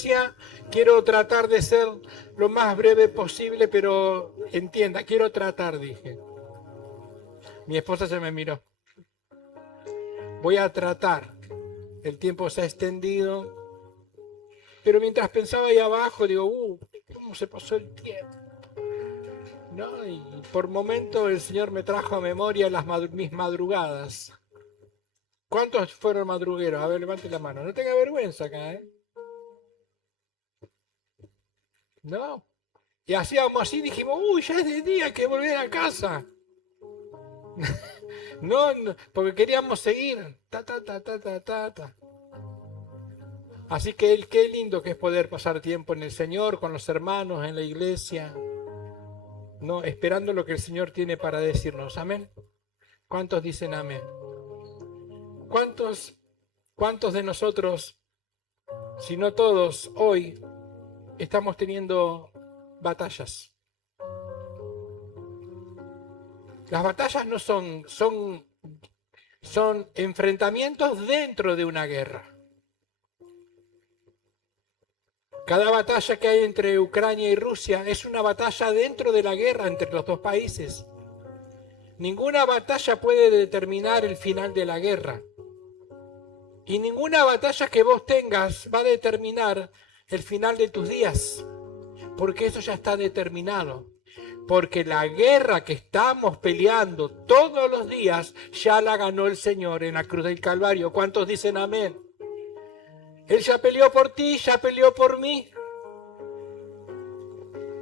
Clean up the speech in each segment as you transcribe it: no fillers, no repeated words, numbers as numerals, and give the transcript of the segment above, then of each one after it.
iglesia. Quiero tratar de ser lo más breve posible, pero entienda, quiero tratar, dije. Mi esposa se me miró. Voy a tratar. El tiempo se ha extendido. Pero mientras pensaba ahí abajo, digo, ¿cómo se pasó el tiempo? ¿No? Y por momento el Señor me trajo a memoria mis madrugadas. ¿Cuántos fueron madrugueros? A ver, levante la mano. No tenga vergüenza acá, ¿eh? No. Y hacíamos así, dijimos, ya es de día, hay que volver a casa. No, porque queríamos seguir. Ta. Así que qué lindo que es poder pasar tiempo en el Señor, con los hermanos, en la iglesia, ¿no? Esperando lo que el Señor tiene para decirnos. Amén. ¿Cuántos dicen amén? ¿Cuántos de nosotros, si no todos, hoy estamos teniendo batallas? Las batallas no son enfrentamientos dentro de una guerra. Cada batalla que hay entre Ucrania y Rusia es una batalla dentro de la guerra entre los dos países. Ninguna batalla puede determinar el final de la guerra. Y ninguna batalla que vos tengas va a determinar el final de tus días. Porque eso ya está determinado. Porque la guerra que estamos peleando todos los días ya la ganó el Señor en la cruz del Calvario. ¿Cuántos dicen amén? Él ya peleó por ti, ya peleó por mí.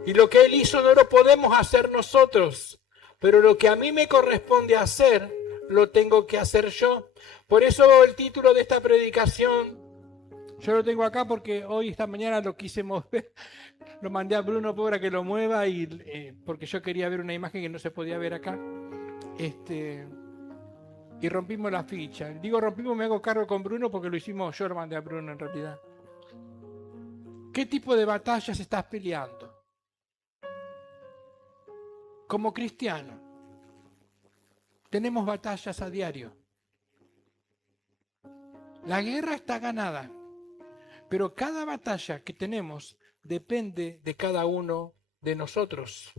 Y lo que Él hizo no lo podemos hacer nosotros. Pero lo que a mí me corresponde hacer, lo tengo que hacer yo. Por eso el título de esta predicación, yo lo tengo acá porque hoy, esta mañana, lo quise mover. Lo mandé a Bruno para que lo mueva porque yo quería ver una imagen que no se podía ver acá. Y rompimos la ficha. Digo rompimos, me hago cargo con Bruno porque lo hicimos, yo lo mandé a Bruno en realidad. ¿Qué tipo de batallas estás peleando? Como cristiano, tenemos batallas a diario. La guerra está ganada, pero cada batalla que tenemos depende de cada uno de nosotros.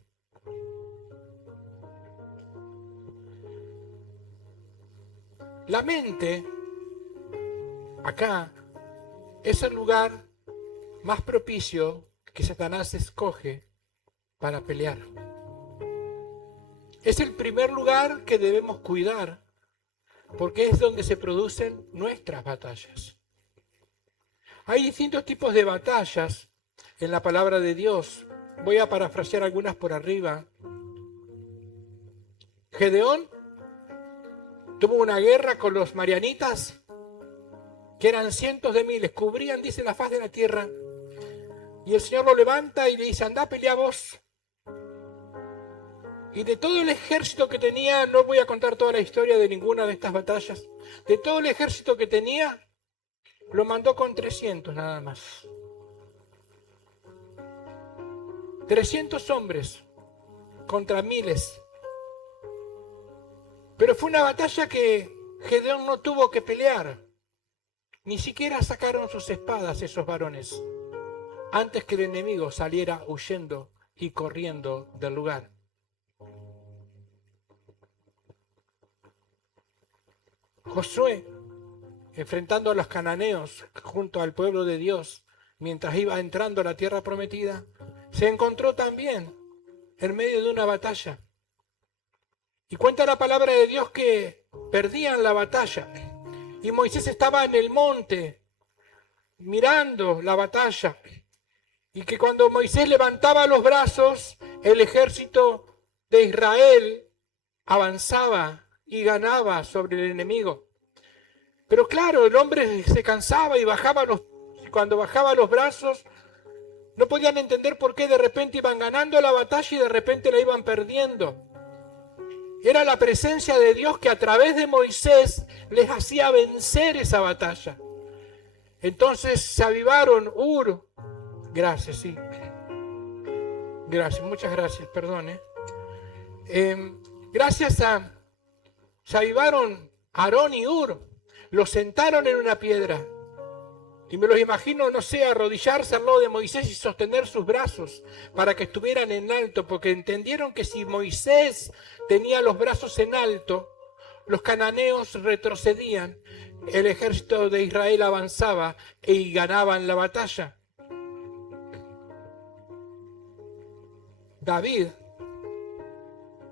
La mente, acá, es el lugar más propicio que Satanás escoge para pelear. Es el primer lugar que debemos cuidar, porque es donde se producen nuestras batallas. Hay distintos tipos de batallas en la palabra de Dios. Voy a parafrasear algunas por arriba. Gedeón tuvo una guerra con los marianitas, que eran cientos de miles, cubrían, dice, la faz de la tierra. Y el Señor lo levanta y le dice, anda a pelear vos. Y de todo el ejército que tenía, no voy a contar toda la historia de ninguna de estas batallas, de todo el ejército que tenía, lo mandó con 300 nada más. 300 hombres contra miles. Pero fue una batalla que Gedeón no tuvo que pelear. Ni siquiera sacaron sus espadas esos varones, antes que el enemigo saliera huyendo y corriendo del lugar. Josué, enfrentando a los cananeos junto al pueblo de Dios, mientras iba entrando a la tierra prometida, se encontró también en medio de una batalla. Y cuenta la palabra de Dios que perdían la batalla. Y Moisés estaba en el monte mirando la batalla. Y que cuando Moisés levantaba los brazos, el ejército de Israel avanzaba y ganaba sobre el enemigo. Pero claro, el hombre se cansaba y cuando bajaba los brazos, no podían entender por qué de repente iban ganando la batalla y de repente la iban perdiendo. Era la presencia de Dios que a través de Moisés les hacía vencer esa batalla. Entonces se avivaron. Gracias, sí. Gracias, muchas gracias, perdón. Se avivaron Aarón y Hur. Los sentaron en una piedra Y me los imagino, no sé, arrodillarse al lado de Moisés y sostener sus brazos para que estuvieran en alto, porque entendieron que si Moisés tenía los brazos en alto, los cananeos retrocedían, el ejército de Israel avanzaba y ganaban la batalla. David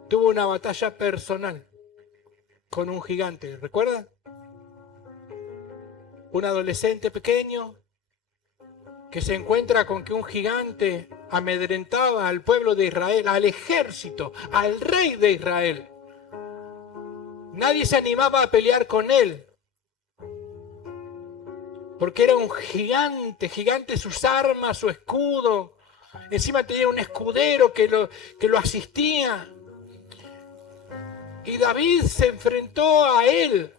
tuvo una batalla personal con un gigante, ¿recuerdan? Un adolescente pequeño que se encuentra con que un gigante amedrentaba al pueblo de Israel, al ejército, al rey de Israel. Nadie se animaba a pelear con él, porque era un gigante, gigante sus armas, su escudo. Encima tenía un escudero que lo asistía. Y David se enfrentó a él.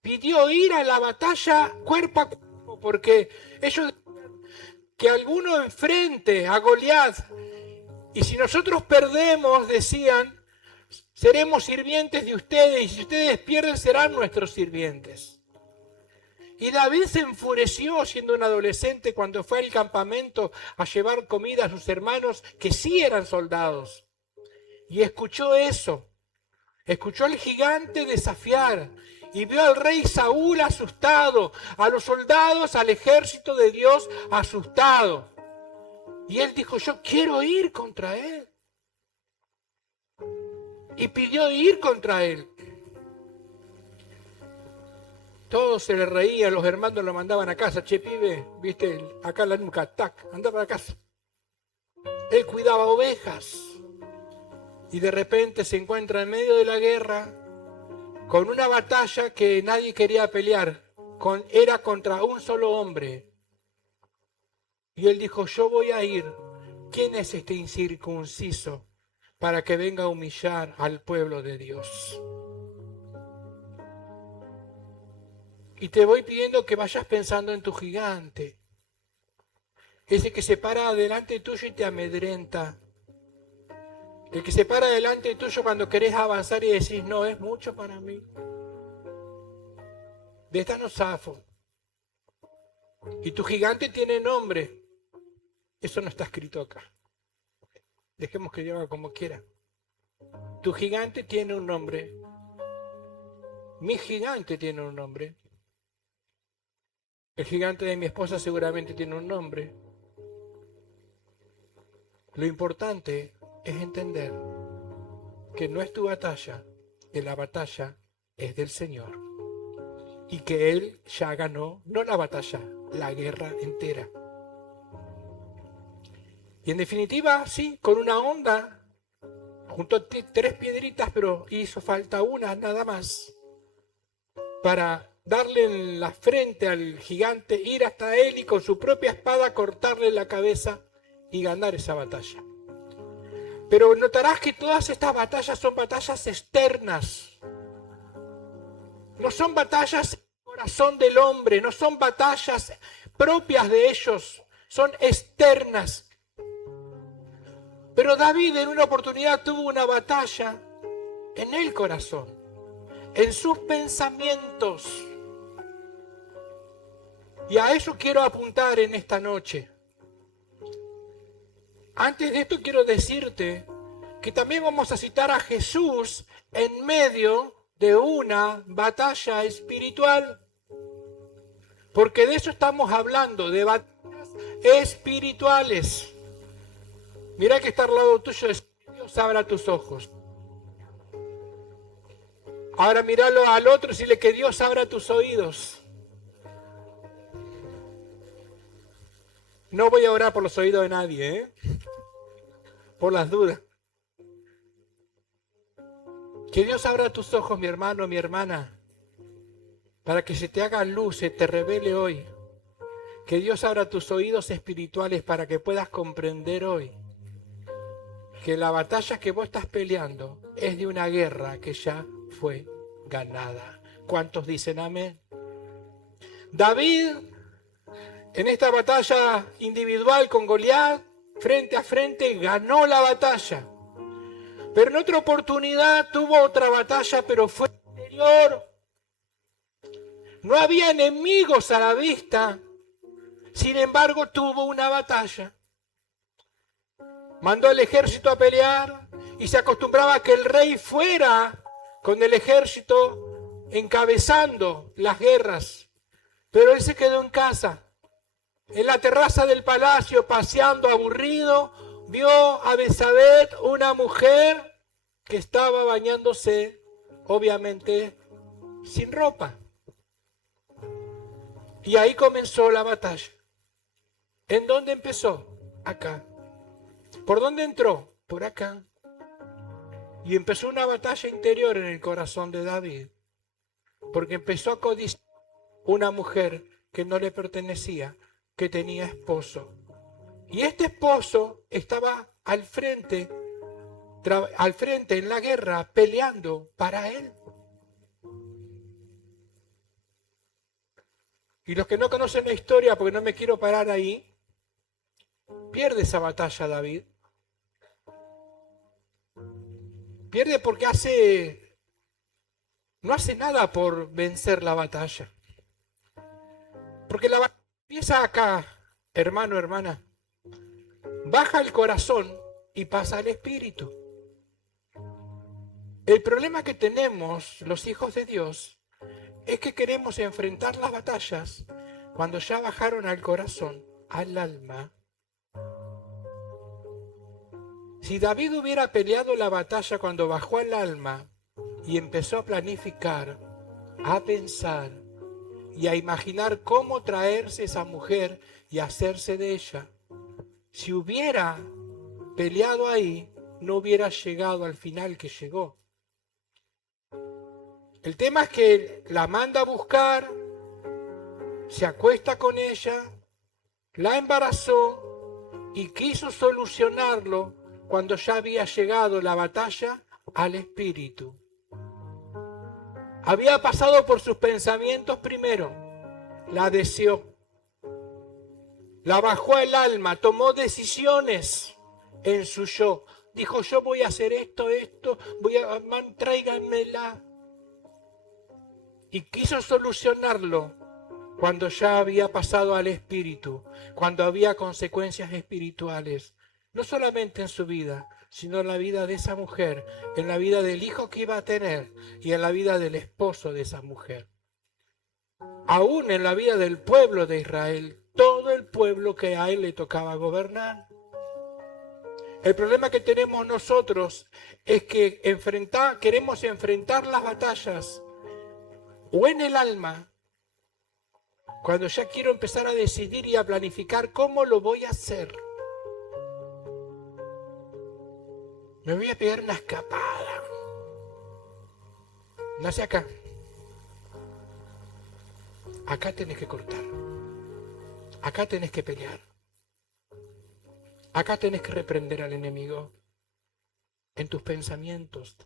Pidió ir a la batalla cuerpo a cuerpo, porque ellos que alguno enfrente a Goliat, y si nosotros perdemos, decían, seremos sirvientes de ustedes, y si ustedes pierden, serán nuestros sirvientes. Y David se enfureció siendo un adolescente cuando fue al campamento a llevar comida a sus hermanos, que sí eran soldados. Y escuchó eso. Escuchó al gigante desafiar y vio al rey Saúl asustado, a los soldados, al ejército de Dios asustado. Y él dijo, yo quiero ir contra él. Y pidió ir contra él. Todos se le reían, los hermanos lo mandaban a casa. Che, pibe, viste, acá en la nuca, tac, anda para casa. Él cuidaba ovejas. Y de repente se encuentra en medio de la guerra con una batalla que nadie quería pelear. Era contra un solo hombre. Y él dijo, yo voy a ir. ¿Quién es este incircunciso para que venga a humillar al pueblo de Dios? Y te voy pidiendo que vayas pensando en tu gigante. Ese que se para delante tuyo y te amedrenta. El que se para delante tuyo cuando querés avanzar y decís, no, es mucho para mí. De esta no zafo. Y tu gigante tiene nombre. Eso no está escrito acá. Dejemos que yo haga como quiera. Tu gigante tiene un nombre. Mi gigante tiene un nombre. El gigante de mi esposa seguramente tiene un nombre. Lo importante es entender que no es tu batalla, que la batalla es del Señor. Y que Él ya ganó, no la batalla, la guerra entera. Y en definitiva, sí, con una onda, juntó 3 piedritas, pero hizo falta una nada más, para darle en la frente al gigante, ir hasta él y con su propia espada cortarle la cabeza y ganar esa batalla. Pero notarás que todas estas batallas son batallas externas. No son batallas en el corazón del hombre, no son batallas propias de ellos, son externas. Pero David en una oportunidad tuvo una batalla en el corazón, en sus pensamientos. Y a eso quiero apuntar en esta noche. Antes de esto quiero decirte que también vamos a citar a Jesús en medio de una batalla espiritual. Porque de eso estamos hablando, de batallas espirituales. Mira que está al lado tuyo, Dios abra tus ojos. Ahora míralo al otro y dile que Dios abra tus oídos. No voy a orar por los oídos de nadie, por las dudas. Que Dios abra tus ojos, mi hermano, mi hermana, para que se te haga luz, se te revele hoy. Que Dios abra tus oídos espirituales para que puedas comprender hoy que la batalla que vos estás peleando es de una guerra que ya fue ganada. ¿Cuántos dicen amén? David, en esta batalla individual con Goliat, frente a frente, ganó la batalla. Pero en otra oportunidad tuvo otra batalla, pero fue interior. No había enemigos a la vista, Sin embargo, tuvo una batalla. Mandó al ejército a pelear y se acostumbraba a que el rey fuera con el ejército encabezando las guerras. Pero él se quedó en casa, en la terraza del palacio, paseando aburrido. Vio a Betsabé, una mujer que estaba bañándose, obviamente sin ropa. Y ahí comenzó la batalla. ¿En dónde empezó? Acá. ¿Por dónde entró? Por acá. Y empezó una batalla interior en el corazón de David, porque empezó a codiciar una mujer que no le pertenecía, que tenía esposo. Y este esposo estaba al frente en la guerra, peleando para él. Y los que no conocen la historia, porque no me quiero parar ahí, pierde esa batalla David. Pierde porque no hace nada por vencer la batalla. Porque la batalla empieza acá, hermano, hermana. Baja el corazón y pasa al espíritu. El problema que tenemos los hijos de Dios es que queremos enfrentar las batallas cuando ya bajaron al corazón, al alma. Si David hubiera peleado la batalla cuando bajó al alma y empezó a planificar, a pensar y a imaginar cómo traerse esa mujer y hacerse de ella, si hubiera peleado ahí, no hubiera llegado al final que llegó. El tema es que la manda a buscar, se acuesta con ella, la embarazó y quiso solucionarlo cuando ya había llegado la batalla al espíritu. Había pasado por sus pensamientos primero, la deseó, la bajó al alma, tomó decisiones en su yo. Dijo, yo voy a hacer esto, tráiganmela. Y quiso solucionarlo cuando ya había pasado al espíritu, cuando había consecuencias espirituales, no solamente en su vida, sino en la vida de esa mujer, en la vida del hijo que iba a tener y en la vida del esposo de esa mujer. Aún en la vida del pueblo de Israel, todo el pueblo que a él le tocaba gobernar. El problema que tenemos nosotros es que queremos enfrentar las batallas o en el alma, cuando ya quiero empezar a decidir y a planificar cómo lo voy a hacer. Me voy a pegar una escapada. Nace acá. Acá tenés que cortar. Acá tenés que pelear. Acá tenés que reprender al enemigo. En tus pensamientos.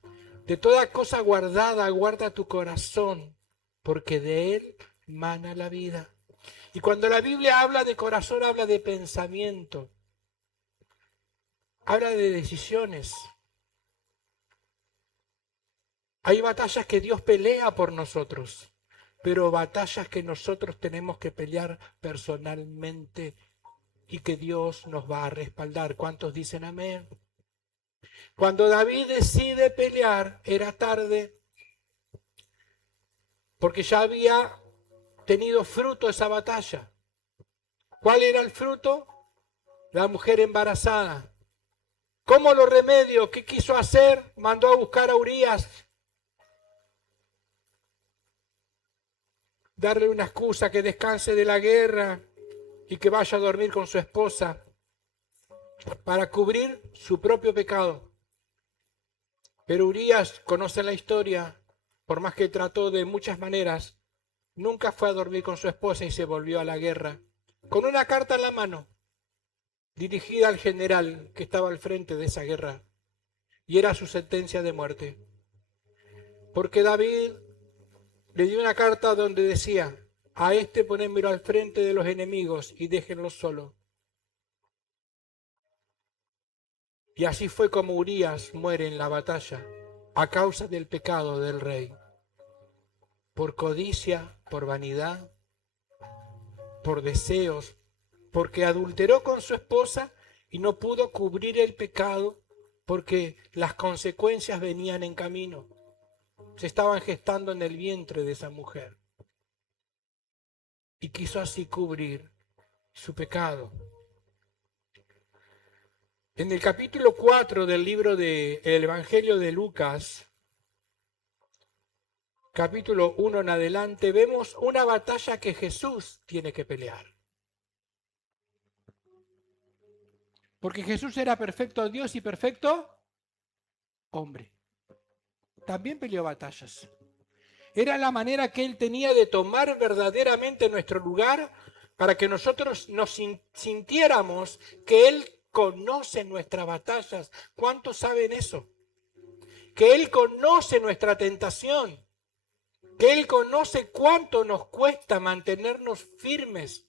De toda cosa guardada, guarda tu corazón, porque de él mana la vida. Y cuando la Biblia habla de corazón, habla de pensamiento. Habla de decisiones. Hay batallas que Dios pelea por nosotros, pero batallas que nosotros tenemos que pelear personalmente y que Dios nos va a respaldar. ¿Cuántos dicen amén? Cuando David decide pelear, era tarde, porque ya había tenido fruto esa batalla. ¿Cuál era el fruto? La mujer embarazada. ¿Cómo lo remedio? ¿Qué quiso hacer? Mandó a buscar a Urías. Darle una excusa, que descanse de la guerra y que vaya a dormir con su esposa para cubrir su propio pecado. Pero Urías, conoce la historia, por más que trató de muchas maneras, nunca fue a dormir con su esposa y se volvió a la guerra, con una carta en la mano, dirigida al general que estaba al frente de esa guerra, y era su sentencia de muerte. Porque David le dio una carta donde decía, a este ponémelo al frente de los enemigos y déjenlo solo. Y así fue como Urías muere en la batalla, a causa del pecado del rey. Por codicia, por vanidad, por deseos, porque adulteró con su esposa y no pudo cubrir el pecado porque las consecuencias venían en camino. Se estaban gestando en el vientre de esa mujer. Y quiso así cubrir su pecado. En el capítulo 4 del libro del Evangelio de Lucas, capítulo 1 en adelante, vemos una batalla que Jesús tiene que pelear. Porque Jesús era perfecto Dios y perfecto hombre. También peleó batallas. Era la manera que Él tenía de tomar verdaderamente nuestro lugar para que nosotros nos sintiéramos que Él conoce nuestras batallas. ¿Cuántos saben eso? Que Él conoce nuestra tentación. Que Él conoce cuánto nos cuesta mantenernos firmes.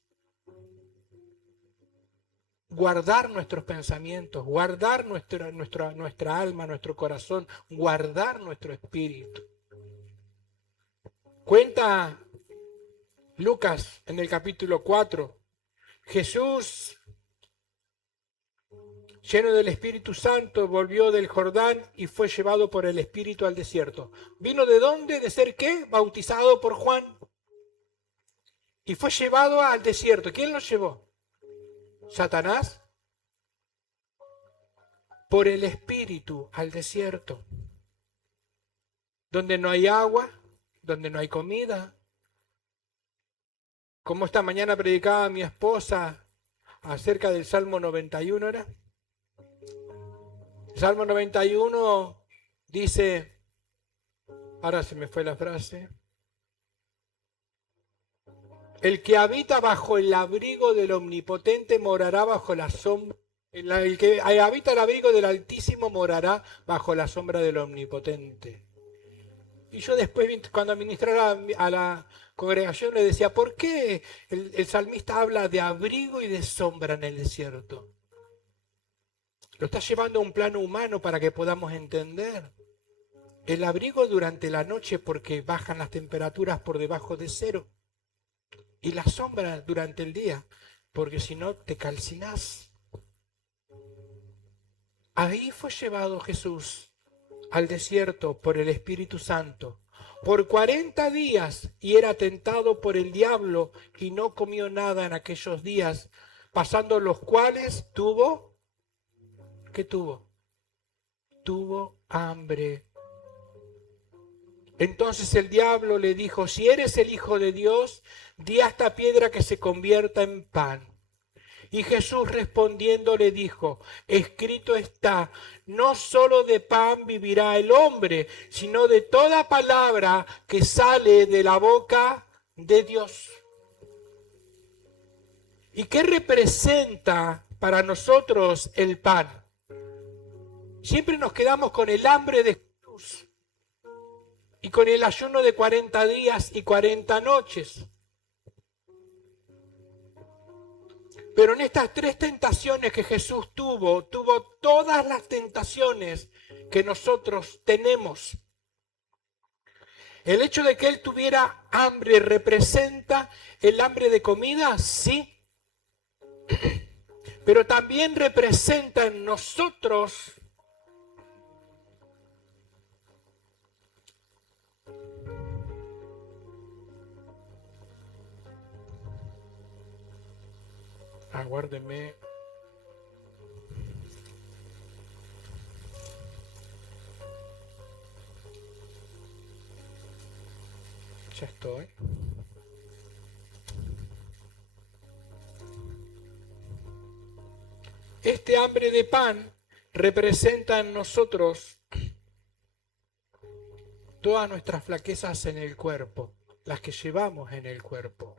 Guardar nuestros pensamientos, guardar nuestra alma, nuestro corazón, guardar nuestro espíritu. Cuenta Lucas en el capítulo 4, Jesús, lleno del Espíritu Santo, volvió del Jordán y fue llevado por el Espíritu al desierto. ¿Vino de dónde? ¿De ser qué? Bautizado por Juan. Y fue llevado al desierto. ¿Quién lo llevó? Satanás. Por el Espíritu al desierto. Donde no hay agua, donde no hay comida. Como esta mañana predicaba mi esposa acerca del Salmo 91, ¿era? El Salmo 91 dice, ahora se me fue la frase, el que habita bajo el abrigo del Omnipotente morará bajo la sombra, el que habita el abrigo del Altísimo morará bajo la sombra del Omnipotente. Y yo después, cuando administraba a la congregación, le decía, ¿por qué el salmista habla de abrigo y de sombra en el desierto? Lo está llevando a un plano humano para que podamos entender. El abrigo durante la noche porque bajan las temperaturas por debajo de cero. Y la sombra durante el día porque si no te calcinás. Ahí fue llevado Jesús al desierto por el Espíritu Santo por 40 días y era tentado por el diablo y no comió nada en aquellos días, pasando los cuales tuvo, ¿qué tuvo? Tuvo hambre. Entonces el diablo le dijo, si eres el Hijo de Dios, di a esta piedra que se convierta en pan. Y Jesús respondiendo le dijo, escrito está, no solo de pan vivirá el hombre, sino de toda palabra que sale de la boca de Dios. ¿Y qué representa para nosotros el pan? Siempre nos quedamos con el hambre de Jesús y con el ayuno de 40 días y 40 noches. Pero en estas 3 tentaciones que Jesús tuvo todas las tentaciones que nosotros tenemos. El hecho de que Él tuviera hambre representa el hambre de comida, sí. Pero también representa en nosotros aguárdenme. Ya estoy. Este hambre de pan representa en nosotros todas nuestras flaquezas en el cuerpo, las que llevamos en el cuerpo.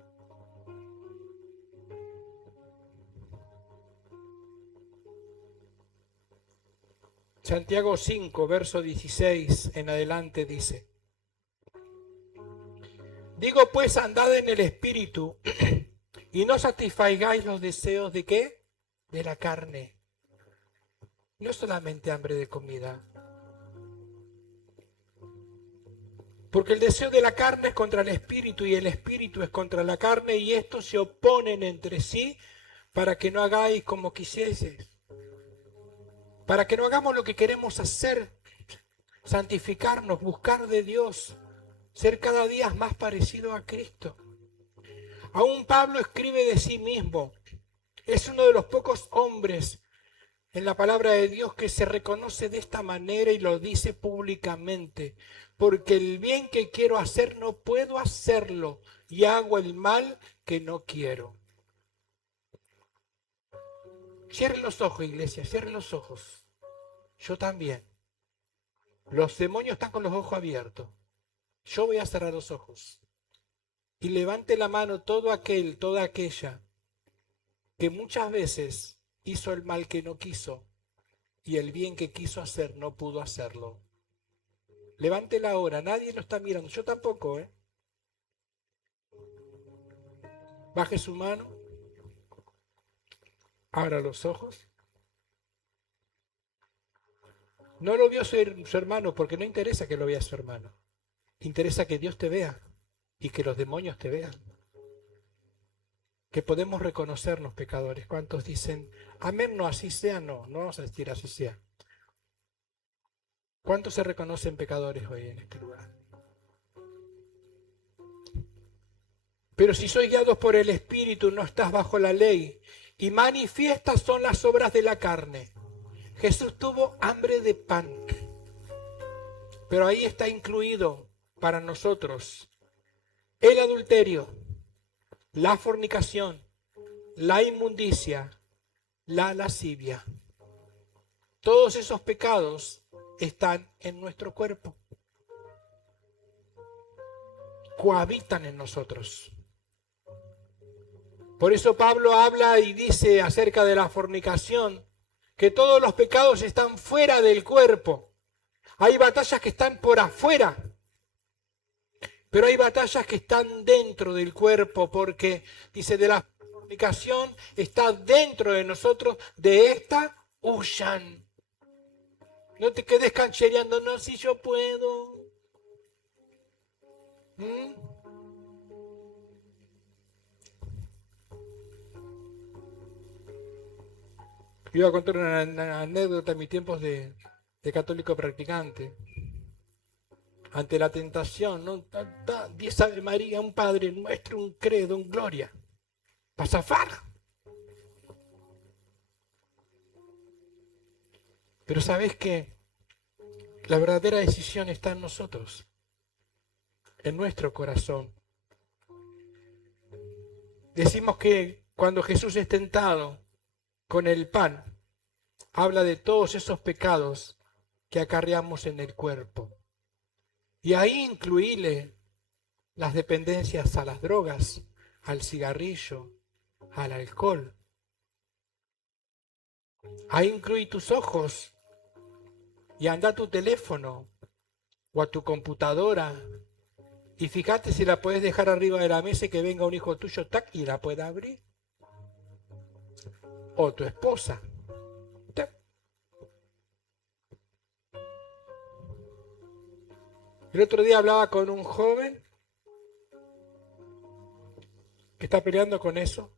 Santiago 5, verso 16 en adelante dice, digo pues, andad en el Espíritu y no satisfagáis los deseos de ¿qué? De la carne. No solamente hambre de comida. Porque el deseo de la carne es contra el Espíritu y el Espíritu es contra la carne y estos se oponen entre sí para que no hagáis como quisieseis, para que no hagamos lo que queremos hacer, santificarnos, buscar de Dios, ser cada día más parecido a Cristo. Aún Pablo escribe de sí mismo, es uno de los pocos hombres en la palabra de Dios que se reconoce de esta manera y lo dice públicamente, porque el bien que quiero hacer no puedo hacerlo y hago el mal que no quiero. Cierren los ojos, iglesia, cierren los ojos. Yo también. Los demonios están con los ojos abiertos. Yo voy a cerrar los ojos. Y levante la mano todo aquel, toda aquella que muchas veces hizo el mal que no quiso y el bien que quiso hacer no pudo hacerlo. Levántela ahora, nadie lo está mirando, yo tampoco, ¿eh? Baje su mano, abra los ojos. No lo vio su hermano porque no interesa que lo vea su hermano. Interesa que Dios te vea y que los demonios te vean. Que podemos reconocernos pecadores. ¿Cuántos dicen, amén, no, así sea? No, no vamos a decir así sea. ¿Cuántos se reconocen pecadores hoy en este lugar? Pero si sois guiados por el Espíritu, no estás bajo la ley. Y manifiestas son las obras de la carne. Jesús tuvo hambre de pan. Pero ahí está incluido para nosotros el adulterio, la fornicación, la inmundicia, la lascivia. Todos esos pecados están en nuestro cuerpo. Cohabitan en nosotros. Por eso Pablo habla y dice acerca de la fornicación que todos los pecados están fuera del cuerpo. Hay batallas que están por afuera, pero hay batallas que están dentro del cuerpo, porque dice de la fornicación está dentro de nosotros, de esta huyan. No te quedes canchereando, no, si yo puedo. Iba a contar una anécdota en mis tiempos de católico practicante. Ante la tentación, ¿no? 10 Ave María, un Padre Nuestro, un credo, un gloria. Para zafar. Pero sabes que la verdadera decisión está en nosotros, en nuestro corazón. Decimos que cuando Jesús es tentado con el pan, habla de todos esos pecados que acarreamos en el cuerpo. Y ahí incluíle las dependencias a las drogas, al cigarrillo, al alcohol. Ahí incluí tus ojos y anda a tu teléfono o a tu computadora y fíjate si la puedes dejar arriba de la mesa y que venga un hijo tuyo tac, y la pueda abrir. O tu esposa. El otro día hablaba con un joven que está peleando con eso.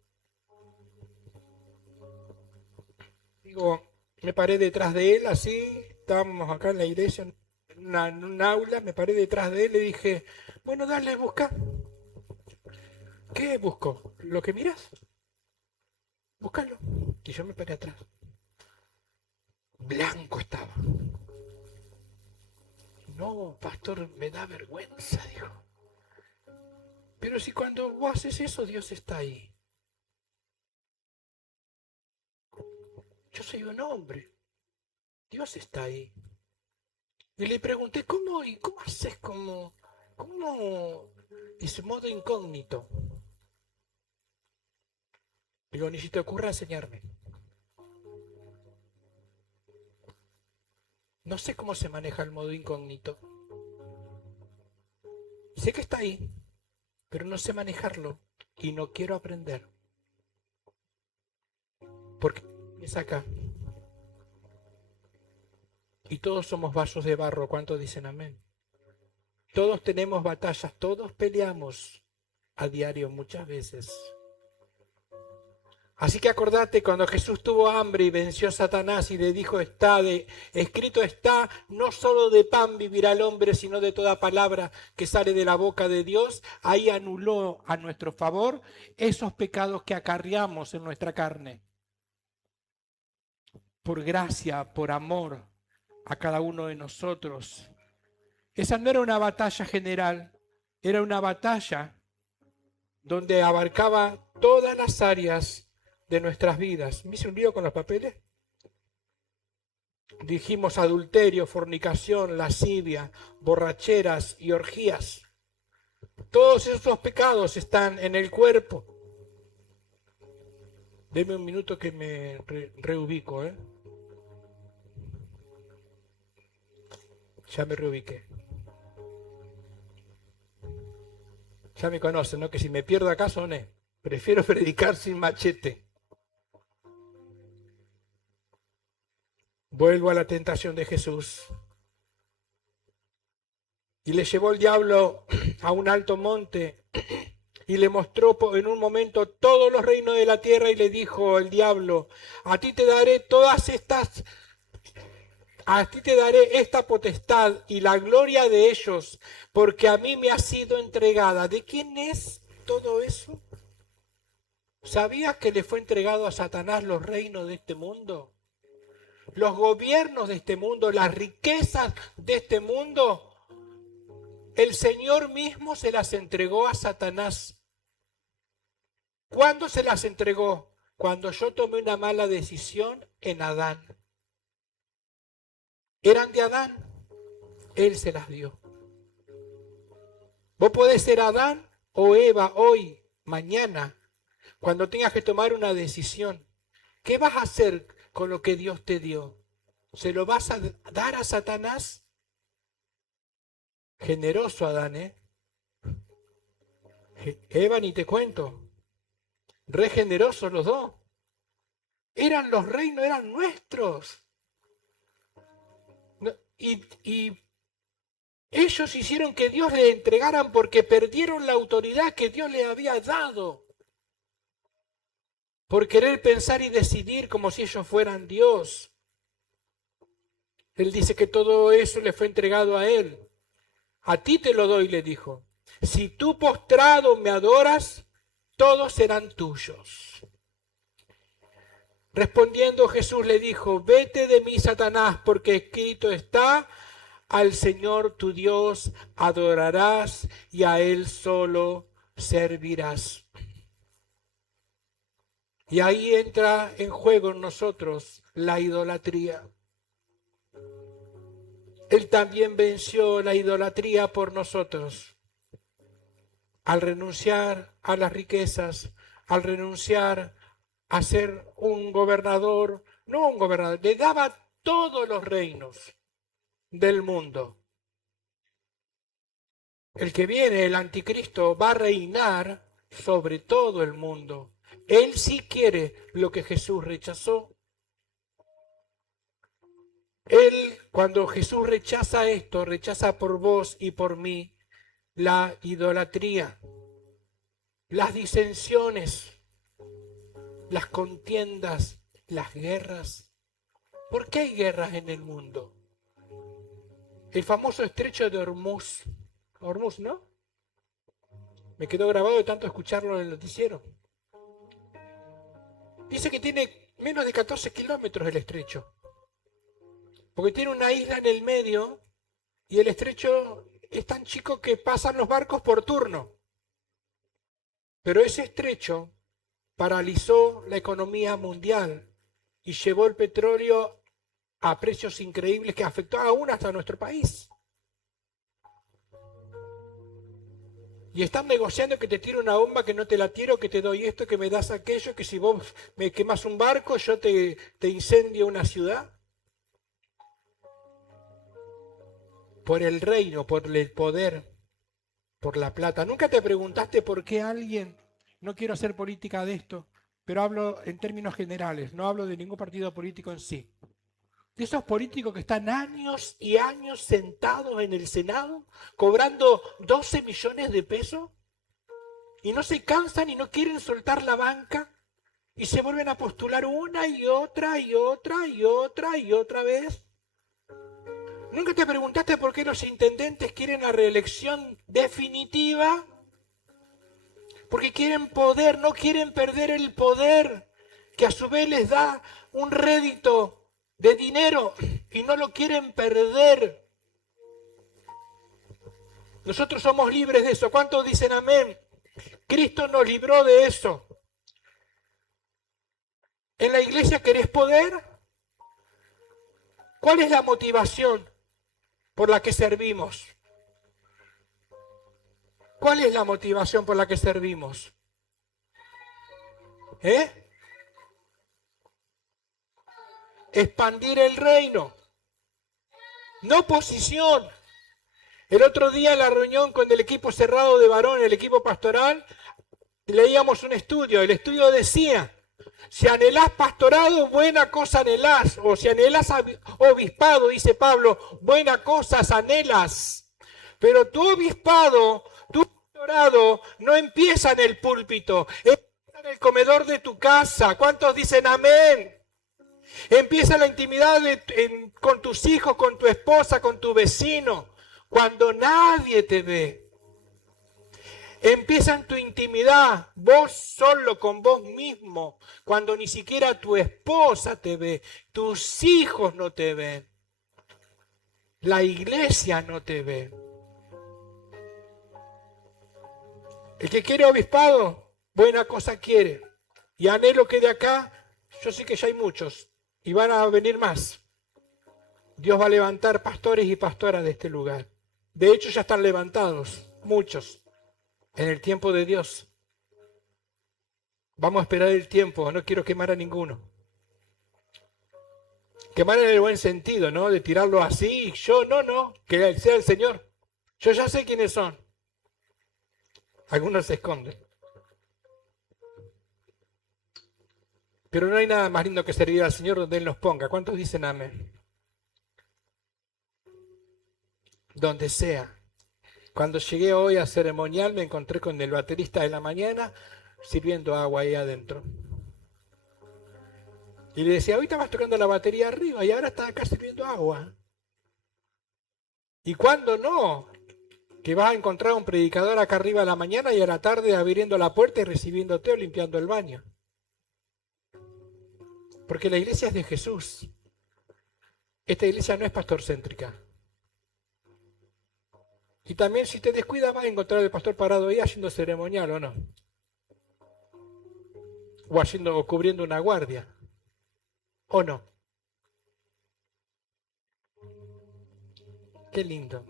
Digo, me paré detrás de él así, estábamos acá en la iglesia, en un aula, me paré detrás de él y dije, bueno, dale, busca. ¿Qué busco? ¿Lo que miras? Búscalo. Y yo me paré atrás. Blanco estaba. No, pastor, me da vergüenza, dijo. Pero si cuando vos haces eso, Dios está ahí. Yo soy un hombre. Dios está ahí. Y le pregunté, ¿cómo haces cómo? Dice, modo incógnito. Digo, ni si te ocurra enseñarme. No sé cómo se maneja el modo incógnito. Sé que está ahí, pero no sé manejarlo y no quiero aprender. Porque es acá. Y todos somos vasos de barro. ¿Cuántos dicen amén? Todos tenemos batallas, todos peleamos a diario muchas veces. Así que acordate cuando Jesús tuvo hambre y venció a Satanás y le dijo, escrito está, no solo de pan vivirá el hombre, sino de toda palabra que sale de la boca de Dios. Ahí anuló a nuestro favor esos pecados que acarreamos en nuestra carne. Por gracia, por amor a cada uno de nosotros. Esa no era una batalla general, era una batalla donde abarcaba todas las áreas de nuestras vidas. ¿Me hice un lío con los papeles? Dijimos adulterio, fornicación, lascivia, borracheras y orgías. Todos esos pecados están en el cuerpo. Deme un minuto que me reubico, ¿eh? Ya me reubiqué. Ya me conocen, ¿no? Que si me pierdo acá soné. Prefiero predicar sin machete. Vuelvo a la tentación de Jesús. Y le llevó el diablo a un alto monte y le mostró en un momento todos los reinos de la tierra y le dijo el diablo, a ti te daré esta potestad y la gloria de ellos, porque a mí me ha sido entregada. ¿De quién es todo eso? ¿Sabías que le fue entregado a Satanás los reinos de este mundo? Los gobiernos de este mundo, las riquezas de este mundo. El Señor mismo se las entregó a Satanás. ¿Cuándo se las entregó? Cuando yo tomé una mala decisión en Adán. Eran de Adán, Él se las dio. Vos podés ser Adán o Eva hoy, mañana, cuando tengas que tomar una decisión. ¿Qué vas a hacer con lo que Dios te dio? ¿Se lo vas a dar a Satanás? Generoso Adán, ¿eh? Eva ni te cuento. Re generosos los dos. Eran los reinos, eran nuestros. Y ellos hicieron que Dios le entregaran porque perdieron la autoridad que Dios le había dado. Por querer pensar y decidir como si ellos fueran Dios. Él dice que todo eso le fue entregado a Él. A ti te lo doy, le dijo. Si tú postrado me adoras, todos serán tuyos. Respondiendo Jesús le dijo, vete de mí, Satanás, porque escrito está, al Señor tu Dios adorarás y a Él solo servirás. Y ahí entra en juego en nosotros la idolatría. Él también venció la idolatría por nosotros. Al renunciar a las riquezas, al renunciar a ser un gobernador, no un gobernador, le daba todos los reinos del mundo. El que viene, el anticristo, va a reinar sobre todo el mundo. Él sí quiere lo que Jesús rechazó. Él, cuando Jesús rechaza esto, rechaza por vos y por mí la idolatría, las disensiones, las contiendas, las guerras. ¿Por qué hay guerras en el mundo? El famoso estrecho de Hormuz. Hormuz, ¿no? Me quedó grabado de tanto escucharlo en el noticiero. Dice que tiene menos de 14 kilómetros el estrecho. Porque tiene una isla en el medio y el estrecho es tan chico que pasan los barcos por turno. Pero ese estrecho paralizó la economía mundial y llevó el petróleo a precios increíbles que afectó aún hasta nuestro país. Y están negociando que te tiro una bomba, que no te la tiro, que te doy esto, que me das aquello, que si vos me quemas un barco, yo te incendio una ciudad. Por el reino, por el poder, por la plata. ¿Nunca te preguntaste por qué alguien, no quiero hacer política de esto, pero hablo en términos generales, no hablo de ningún partido político en sí, de esos políticos que están años y años sentados en el Senado, cobrando 12 millones de pesos, y no se cansan y no quieren soltar la banca? Y se vuelven a postular una y otra y otra y otra y otra vez. ¿Nunca te preguntaste por qué los intendentes quieren la reelección definitiva? Porque quieren poder, no quieren perder el poder, que a su vez les da un rédito de dinero y no lo quieren perder. Nosotros somos libres de eso. ¿Cuántos dicen amén? Cristo nos libró de eso. ¿En la iglesia querés poder? ¿Cuál es la motivación por la que servimos? ¿Cuál es la motivación por la que servimos? Expandir el reino, no posición. El otro día en la reunión con el equipo cerrado de varón, el equipo pastoral, leíamos un estudio. El estudio decía, si anhelás pastorado, buena cosa anhelás. O si anhelás obispado, dice Pablo, buena cosas anhelas. Pero tu obispado, tu pastorado, no empieza en el púlpito, empieza en el comedor de tu casa. ¿Cuántos dicen amén? Empieza la intimidad con tus hijos, con tu esposa, con tu vecino, cuando nadie te ve. Empieza en tu intimidad, vos solo con vos mismo, cuando ni siquiera tu esposa te ve, tus hijos no te ven, la iglesia no te ve. El que quiere obispado, buena cosa quiere. Y anhelo que de acá, yo sé que ya hay muchos, y van a venir más. Dios va a levantar pastores y pastoras de este lugar. De hecho, ya están levantados, muchos, en el tiempo de Dios. Vamos a esperar el tiempo, no quiero quemar a ninguno. Quemar en el buen sentido, ¿no? De tirarlo así, yo no, que sea el Señor. Yo ya sé quiénes son. Algunos se esconden. Pero no hay nada más lindo que servir al Señor donde Él nos ponga. ¿Cuántos dicen amén? Donde sea. Cuando llegué hoy a ceremonial me encontré con el baterista de la mañana sirviendo agua ahí adentro. Y le decía, hoy estabas tocando la batería arriba y ahora estás acá sirviendo agua. ¿Y cuándo no? Que vas a encontrar a un predicador acá arriba a la mañana y a la tarde abriendo la puerta y recibiéndote o limpiando el baño. Porque la iglesia es de Jesús. Esta iglesia no es pastorcéntrica. Y también si te descuidas vas a encontrar al pastor parado ahí haciendo ceremonial, ¿o no? O cubriendo una guardia, ¿o no? Qué lindo.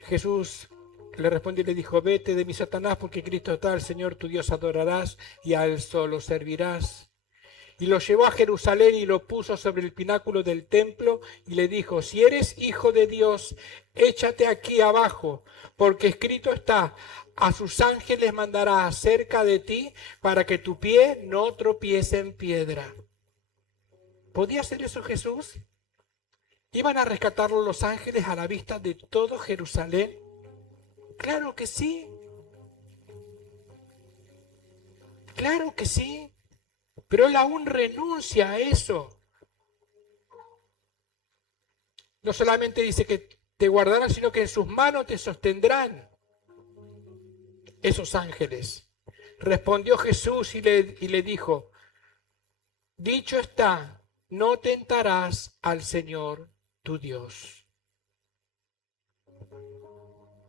Jesús le respondió y le dijo, vete de mí, Satanás, porque Cristo está, al Señor tu Dios adorarás y a Él solo servirás. Y lo llevó a Jerusalén y lo puso sobre el pináculo del templo y le dijo, si eres hijo de Dios, échate aquí abajo, porque escrito está, a sus ángeles mandará acerca de ti para que tu pie no tropiece en piedra. ¿Podía hacer eso Jesús? ¿Iban a rescatarlo los ángeles a la vista de todo Jerusalén? Claro que sí. Claro que sí. Pero él aún renuncia a eso. No solamente dice que te guardarán, sino que en sus manos te sostendrán esos ángeles. Respondió Jesús y le dijo, dicho está, no tentarás al Señor tu Dios.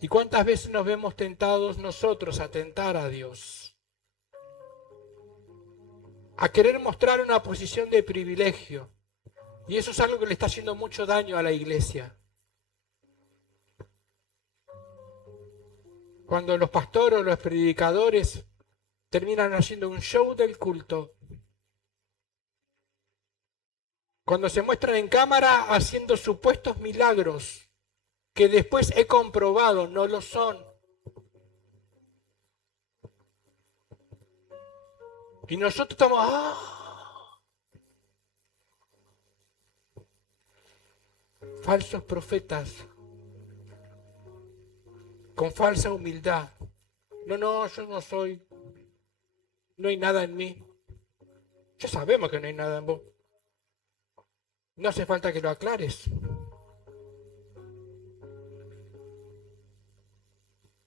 ¿Y cuántas veces nos vemos tentados nosotros a tentar a Dios? A querer mostrar una posición de privilegio. Y eso es algo que le está haciendo mucho daño a la iglesia. Cuando los pastores o los predicadores terminan haciendo un show del culto. Cuando se muestran en cámara haciendo supuestos milagros que después he comprobado no lo son. Y nosotros estamos... falsos profetas. con falsa humildad. No, yo no soy, no hay nada en mí. Ya sabemos que no hay nada en vos. No hace falta que lo aclares.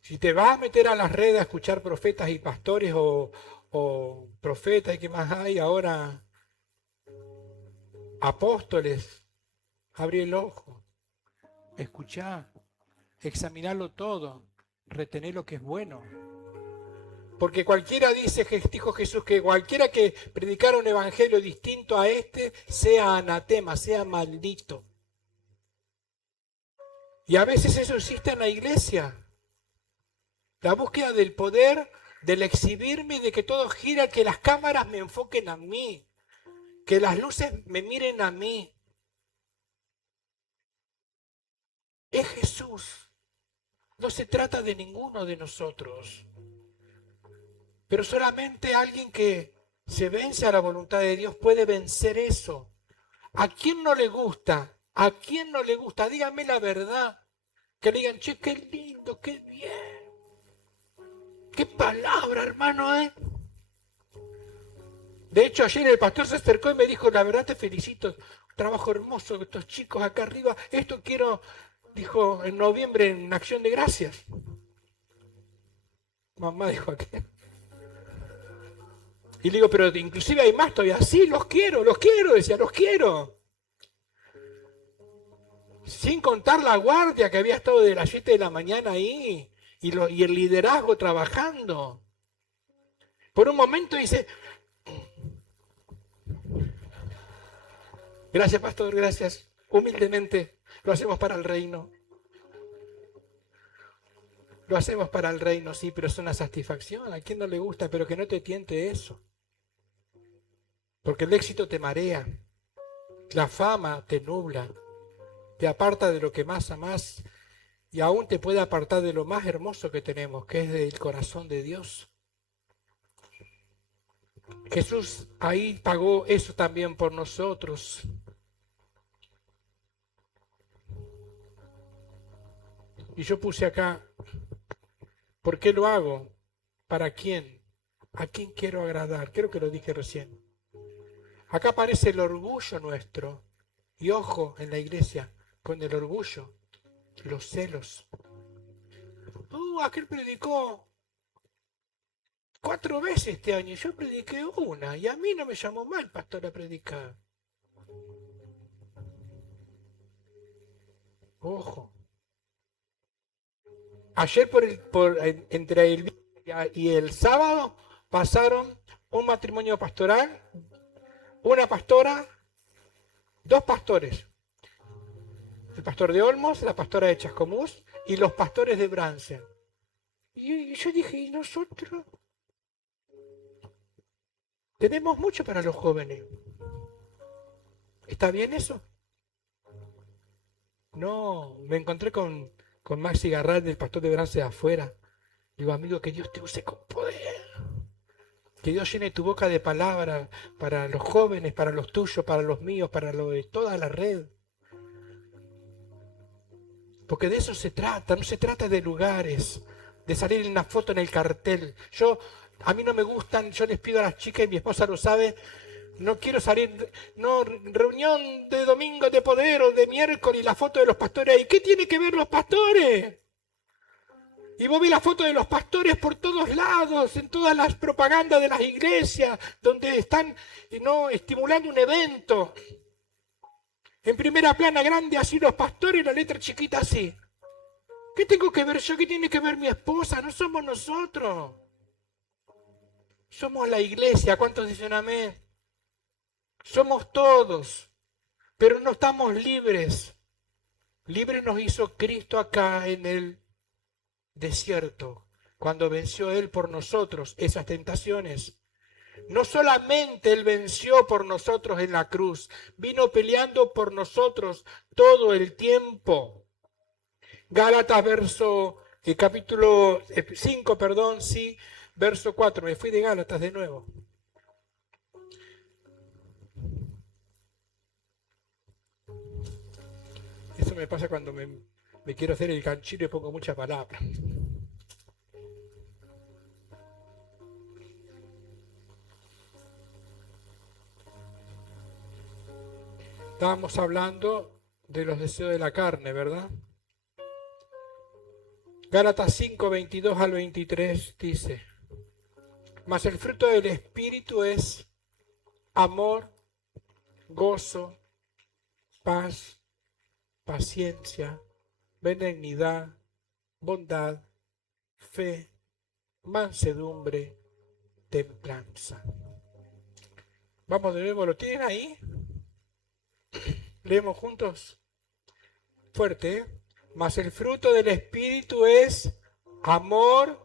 Si te vas a meter a las redes a escuchar profetas y pastores o profetas y qué más hay ahora, apóstoles, abrí el ojo, escuchá, examinarlo todo, retener lo que es bueno. Porque cualquiera dice, que dijo Jesús, que cualquiera que predicara un evangelio distinto a este, sea anatema, sea maldito. Y a veces eso existe en la iglesia. La búsqueda del poder, del exhibirme, de que todo gira, que las cámaras me enfoquen a mí, que las luces me miren a mí. Es Jesús. No se trata de ninguno de nosotros. Pero solamente alguien que se vence a la voluntad de Dios puede vencer eso. ¿A quién no le gusta? ¿A quién no le gusta? Díganme la verdad. Que le digan, che, qué lindo, qué bien. Qué palabra, hermano, ¿eh? De hecho, ayer el pastor se acercó y me dijo, la verdad te felicito. Trabajo hermoso de estos chicos acá arriba. Esto quiero, dijo, en noviembre en Acción de Gracias. Mamá dijo aquí. Y le digo, pero inclusive hay más todavía. Sí, los quiero, decía, los quiero. Sin contar la guardia que había estado de las 7 de la mañana ahí y el liderazgo trabajando. Por un momento dice, gracias pastor, gracias. Humildemente lo hacemos para el reino. Lo hacemos para el reino, sí, pero es una satisfacción. ¿A quién no le gusta? Pero que no te tiente eso. Porque el éxito te marea. La fama te nubla. Te aparta de lo que más amás. Y aún te puede apartar de lo más hermoso que tenemos, que es del corazón de Dios. Jesús ahí pagó eso también por nosotros. Y yo puse acá, ¿por qué lo hago? ¿Para quién? ¿A quién quiero agradar? Creo que lo dije recién. Acá aparece el orgullo nuestro. Y ojo en la iglesia con el orgullo, los celos. Aquel predicó 4 veces este año y yo prediqué una. Y a mí no me llamó mal pastor a predicar. Ojo. Ayer entre el y el sábado pasaron un matrimonio pastoral, una pastora, 2 pastores. El pastor de Olmos, la pastora de Chascomús y los pastores de Bransen. Y yo dije, ¿y nosotros? Tenemos mucho para los jóvenes. ¿Está bien eso? No, me encontré con Maxi Garral, del pastor de Bransen afuera. Digo, amigo, que Dios te use con poder. Que Dios llene tu boca de palabra para los jóvenes, para los tuyos, para los míos, para lo de toda la red. Porque de eso se trata, no se trata de lugares, de salir en una foto en el cartel. A mí no me gustan, yo les pido a las chicas, y mi esposa lo sabe, no quiero salir, no, reunión de domingo de poder o de miércoles, la foto de los pastores ahí. ¿Qué tiene que ver los pastores? Y vos ves la foto de los pastores por todos lados, en todas las propagandas de las iglesias, donde están estimulando un evento. En primera plana grande así los pastores, la letra chiquita así. ¿Qué tengo que ver yo? ¿Qué tiene que ver mi esposa? No somos nosotros. Somos la iglesia. ¿Cuántos dicen amén? Somos todos, pero no estamos libres. Libre nos hizo Cristo acá en el desierto, cuando venció Él por nosotros esas tentaciones. No solamente Él venció por nosotros en la cruz, vino peleando por nosotros todo el tiempo. Gálatas capítulo 5, perdón, sí, verso 4. Me fui de Gálatas de nuevo. Eso me pasa cuando me quiero hacer el canchero y pongo muchas palabras. Estábamos hablando de los deseos de la carne, ¿verdad? Gálatas 5, 22 al 23 dice: mas el fruto del Espíritu es amor, gozo, paz, paciencia, benignidad, bondad, fe, mansedumbre, templanza. Vamos de nuevo, ¿lo tienen ahí? Leemos juntos. Fuerte, ¿eh? Mas el fruto del Espíritu es amor,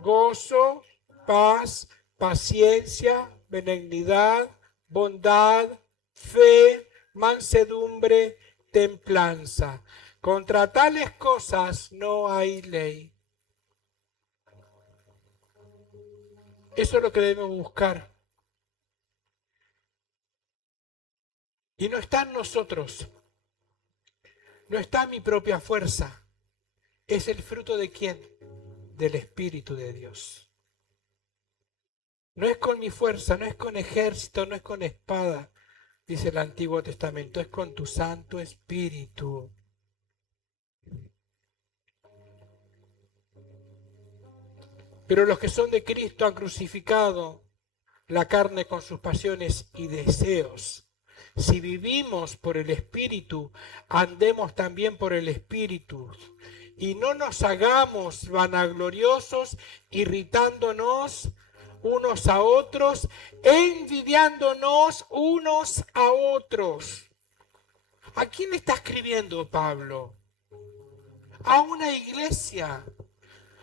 gozo, paz, paciencia, benignidad, bondad, fe, mansedumbre, templanza. Contra tales cosas no hay ley. Eso es lo que debemos buscar. Y no está en nosotros. No está en mi propia fuerza. ¿Es el fruto de quién? Del Espíritu de Dios. No es con mi fuerza, no es con ejército, no es con espada, dice el Antiguo Testamento, es con tu Santo Espíritu. Pero los que son de Cristo han crucificado la carne con sus pasiones y deseos. Si vivimos por el Espíritu, andemos también por el Espíritu. Y no nos hagamos vanagloriosos, irritándonos unos a otros, envidiándonos unos a otros. ¿A quién le está escribiendo Pablo? A una iglesia,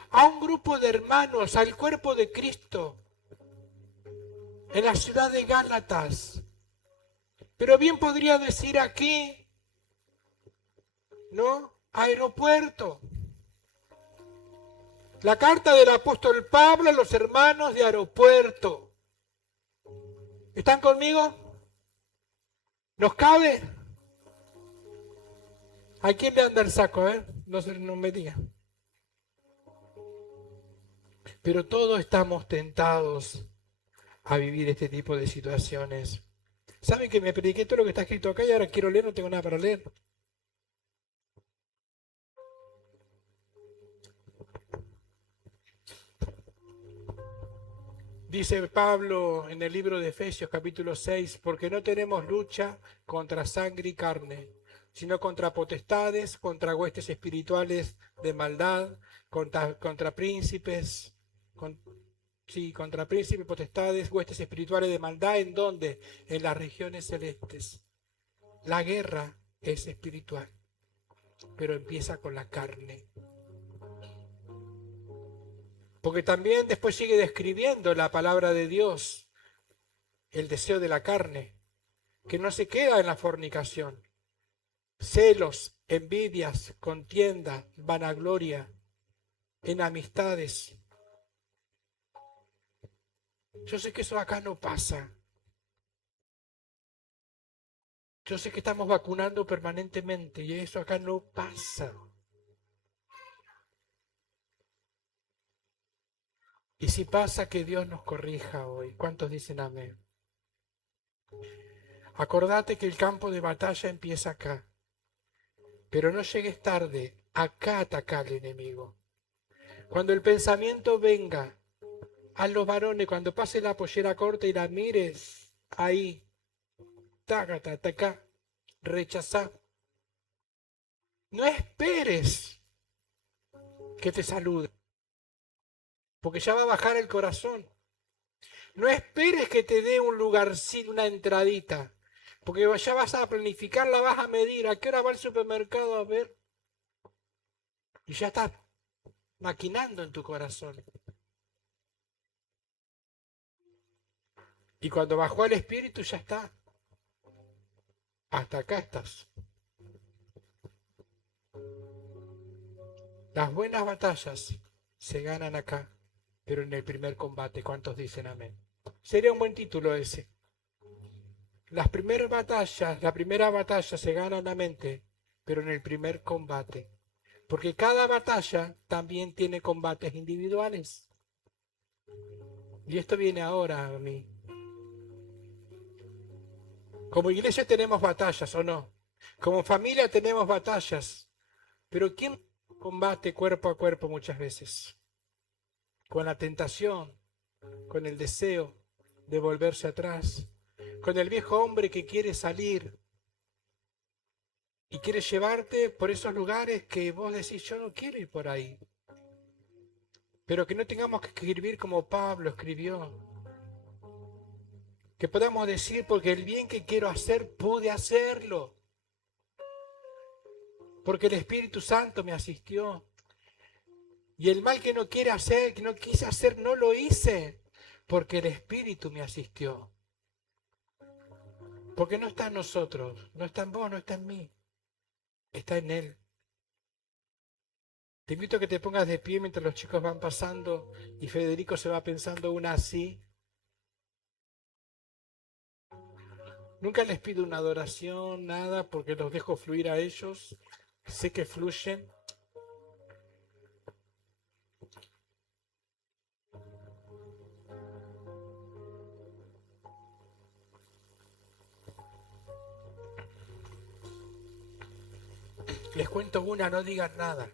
a un grupo de hermanos, al cuerpo de Cristo, en la ciudad de Gálatas. Pero bien podría decir aquí, ¿no? Aeropuerto. La carta del apóstol Pablo a los hermanos de Aeropuerto. ¿Están conmigo? ¿Nos cabe? ¿A quién le anda el saco? No me digan. Pero todos estamos tentados a vivir este tipo de situaciones. ¿Saben que me prediqué todo lo que está escrito acá y ahora quiero leer? No tengo nada para leer. Dice Pablo en el libro de Efesios capítulo 6, porque no tenemos lucha contra sangre y carne, sino contra potestades, contra huestes espirituales de maldad, contra príncipes, contra príncipes, potestades, huestes espirituales de maldad, ¿en dónde? En las regiones celestes. La guerra es espiritual, pero empieza con la carne. Porque también después sigue describiendo la palabra de Dios, el deseo de la carne, que no se queda en la fornicación. Celos, envidias, contienda, vanagloria, enemistades. Yo sé que eso acá no pasa. Yo sé que estamos vacunando permanentemente y eso acá no pasa. Y si pasa, que Dios nos corrija hoy. ¿Cuántos dicen amén? Acordate que el campo de batalla empieza acá. Pero no llegues tarde. Acá ataca al enemigo. Cuando el pensamiento venga, a los varones, cuando pase la pollera corta y la mires, ahí, tácata, ataca, rechazá. No esperes que te salude, porque ya va a bajar el corazón. No esperes que te dé un lugarcito, una entradita, porque ya vas a planificar, la vas a medir, a qué hora va al supermercado a ver, y ya estás maquinando en tu corazón. Y cuando bajó el espíritu ya está. Hasta acá estás. Las buenas batallas se ganan acá, pero en el primer combate. ¿Cuántos dicen amén? Sería un buen título ese. La primera batalla se gana en la mente, pero en el primer combate. Porque cada batalla también tiene combates individuales. Y esto viene ahora a mí. Como iglesia tenemos batallas, ¿o no? Como familia tenemos batallas. Pero ¿quién combate cuerpo a cuerpo muchas veces? Con la tentación, con el deseo de volverse atrás, con el viejo hombre que quiere salir y quiere llevarte por esos lugares que vos decís, yo no quiero ir por ahí. Pero que no tengamos que escribir como Pablo escribió. Que podamos decir, porque el bien que quiero hacer, pude hacerlo. Porque el Espíritu Santo me asistió. Y el mal que no quiere hacer, que no quise hacer, no lo hice. Porque el Espíritu me asistió. Porque no está en nosotros, no está en vos, no está en mí. Está en Él. Te invito a que te pongas de pie mientras los chicos van pasando y Federico se va pensando una así. Nunca les pido una adoración, nada, porque los dejo fluir a ellos. Sé que fluyen. Les cuento una, no digan nada.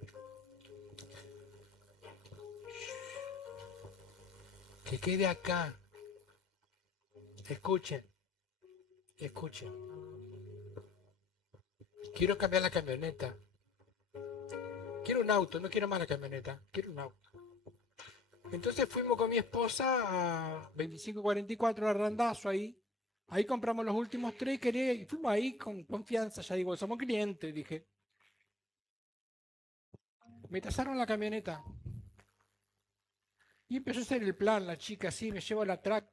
Que quede acá. Escuchen, escuchen. Quiero cambiar la camioneta. Quiero un auto, no quiero más la camioneta. Quiero un auto. Entonces fuimos con mi esposa a 2544 a Randazzo ahí. Ahí compramos los últimos 3 y fuimos ahí con confianza. Ya digo, somos clientes, dije. Me tasaron la camioneta. Y empezó a hacer el plan, la chica, sí, me llevo la track.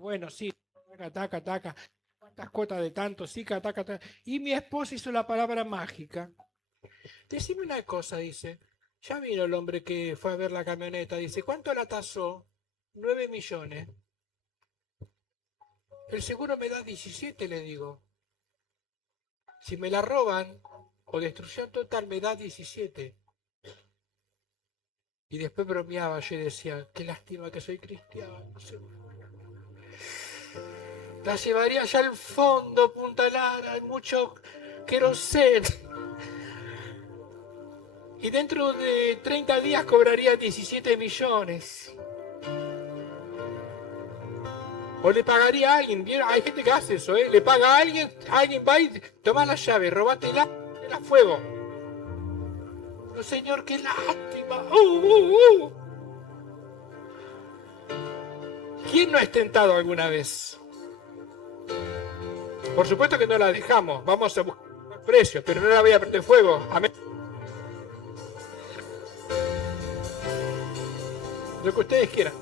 Bueno, sí, taca, taca, taca. ¿Cuántas cuotas de tanto? Sí, taca, taca. Y mi esposa hizo la palabra mágica. Decime una cosa, dice. Ya vino el hombre que fue a ver la camioneta. Dice, ¿cuánto la tasó? 9 millones. El seguro me da 17, le digo. Si me la roban o destrucción total, me da 17. Y después bromeaba yo y decía, qué lástima que soy cristiano. La llevaría allá al fondo, Punta Lara, hay mucho queroseno. Y dentro de 30 días cobraría 17 millones. O le pagaría a alguien, ¿vieron? Hay gente que hace eso, ¿eh? Le paga a alguien va y toma la llave, robátela, la fuego. No, señor, qué lástima. ¿Quién no es tentado alguna vez? Por supuesto que no la dejamos, vamos a buscar precios, pero no la voy a prender fuego. Amén. Lo que ustedes quieran.